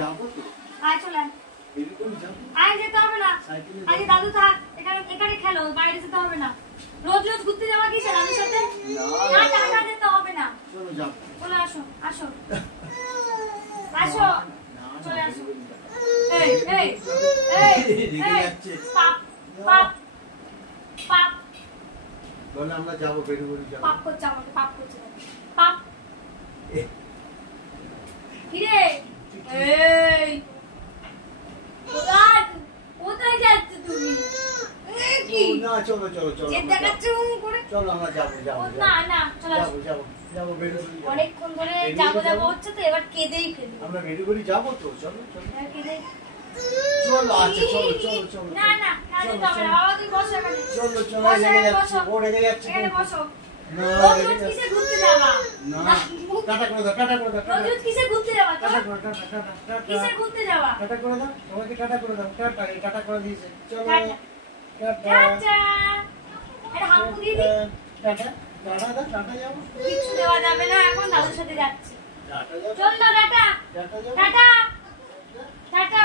যাবো তো। আয় চলে বেরিয়ে যাবো। আয় যেতে হবে না। আজ দাদু থাক এখানে খেলো, বাইরে যেতে হবে না। রোজ রোজ ঘুরতে যাওয়া কিসের দাদুর সাথে? না টাকা যেতে হবে না। চলো যাও। চলে আসো আসো আসো চলে আসো। এই এই এই এই পাপ পাপ পাপ বলে আমরা যাবো, বেরিয়ে যাবো। পাপ করছে আমাকে, পাপ করছে পাপ। কিরে এই কোথায় যাচ্ছ তুমি? কি না চলো চলো চলো যে দেখাচ্ছ করে? চলো আমরা যাবো যাবো না না চলো যাবো যাবো যাবো বেরিয়ে যাবো। অনেকক্ষণ ধরে যাবো হচ্ছে তো, এবার কেঁদেই ফেলি। আমরা বেরিয়ে যাবো তো, চলো চলো কেঁদেই চলো। আচ্ছা চলো চলো চলো। না না না যেতে হবে না বাবা, তুই বসো এখানে। চলো চলো বসো রেগে এখানে, যাচ্ছে, বসো ও রেগে যাচ্ছে। এখানে বসো। না রোজ রেগে রোজ যাচ্ছে। কিসে ঘুরতে যাবা? না টাটা করে দাও, টাটা করে দাও, রোজ রোজ কিসে ঘুরতে যাবা তো? টাটা করে টাটা টাটা টাটা কিসে ঘুরতে যাবা? টাটা করে দাও, সবাইকে টাটা করে দাও। টাটা টাটা করে দিয়েছে, চলো টাটা। Tata tata. আরে হাম্পু দিয়ে দি। টাটা টাটা দাও, টাটা যাবো। কিছু দেওয়া যাবে না, এখন দাদুর সাথে যাচ্ছি। টাটা যাবো, চল না টাটা টাটা যাবো। Tata tata.